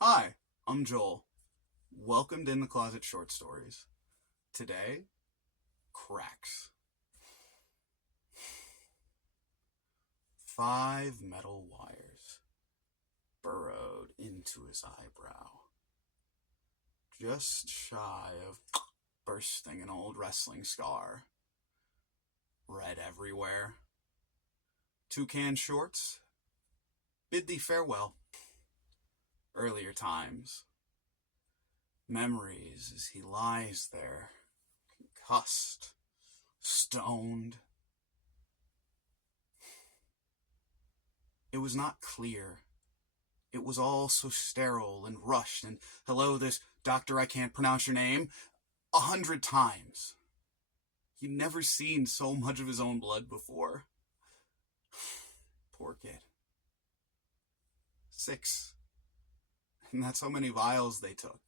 Hi, I'm Joel. Welcomed in the Closet Short Stories. Today, cracks. 5 metal wires burrowed into his eyebrow, just shy of bursting an old wrestling scar. Red everywhere. Toucan shorts bid thee farewell. Earlier times. Memories as he lies there, concussed, stoned. It was not clear. It was all so sterile and rushed, and hello, this doctor, I can't pronounce your name, 100 times. He'd never seen so much of his own blood before. Poor kid. 6. And that's how many vials they took.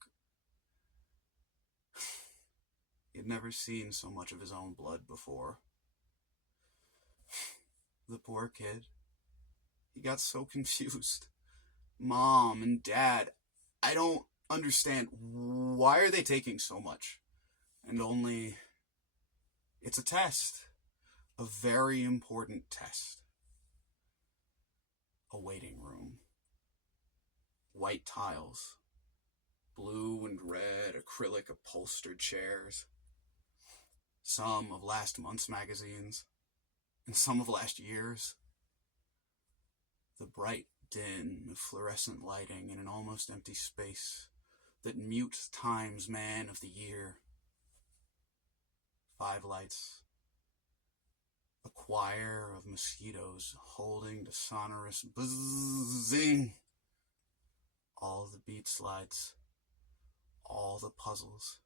He had never seen so much of his own blood before. The poor kid. He got so confused. Mom and Dad, I don't understand. Why are they taking so much? And only... It's a test. A very important test. A waiting room. White tiles. Blue and red acrylic upholstered chairs. Some of last month's magazines. And some of last year's. The bright din of fluorescent lighting in an almost empty space that mutes Time's Man of the Year. 5 lights. A choir of mosquitos holding the sonorous buzzing. All the bead slides, all the puzzles,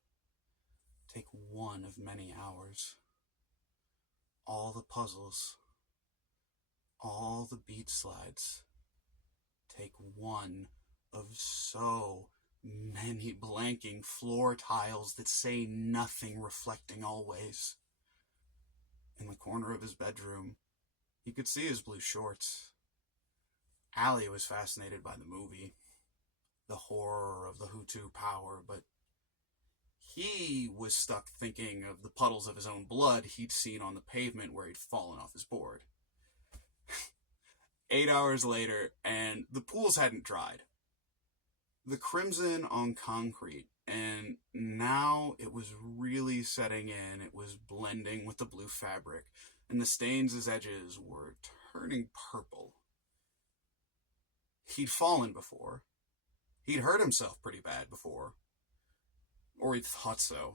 take one of many hours. All the puzzles, all the bead slides, take one of so many blanking floor tiles that say nothing, reflecting always. In the corner of his bedroom, he could see his blue shorts. Allie was fascinated by the movie, the horror of the Hutu power, but he was stuck thinking of the puddles of his own blood he'd seen on the pavement where he'd fallen off his board. 8 hours later, and the pools hadn't dried. The crimson on concrete, and now it was really setting in. It was blending with the blue fabric, and the stains' edges were turning purple. He'd fallen before. He'd hurt himself pretty bad before. Or he thought so.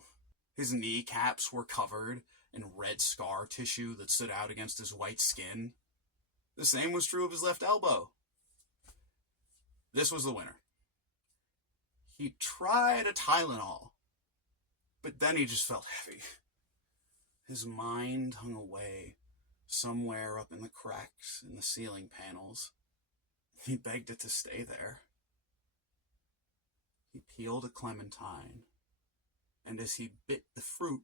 His kneecaps were covered in red scar tissue that stood out against his white skin. The same was true of his left elbow. This was the winter. He tried a Tylenol, but then he just felt heavy. His mind hung away somewhere up in the cracks in the ceiling panels. He begged it to stay there. He peeled a clementine, and as he bit the fruit,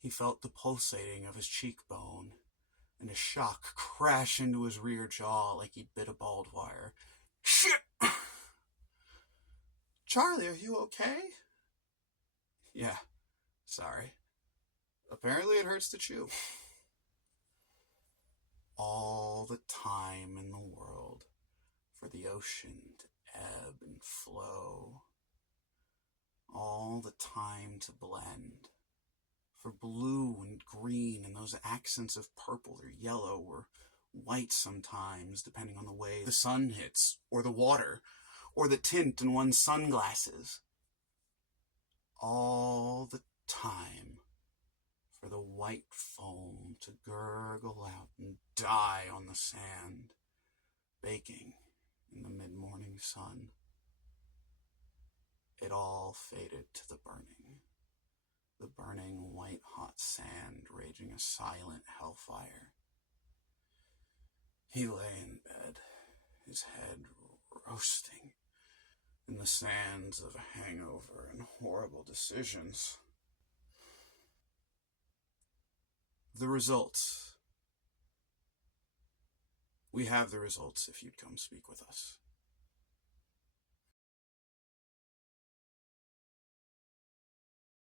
he felt the pulsating of his cheekbone and a shock crash into his rear jaw like he'd bit a barbed wire. Shit! Charlie, are you okay? Yeah, sorry. Apparently it hurts to chew. All the time in the world for the ocean to ebb and flow. All the time to blend. For blue and green and those accents of purple or yellow or white sometimes, depending on the way the sun hits, or the water, or the tint in one's sunglasses. All the time for the white foam to gurgle out and die on the sand, baking in the mid-morning sun. It all faded to the burning white-hot sand raging a silent hellfire. He lay in bed, his head roasting in the sands of a hangover and horrible decisions. The results. We have the results if you'd come speak with us.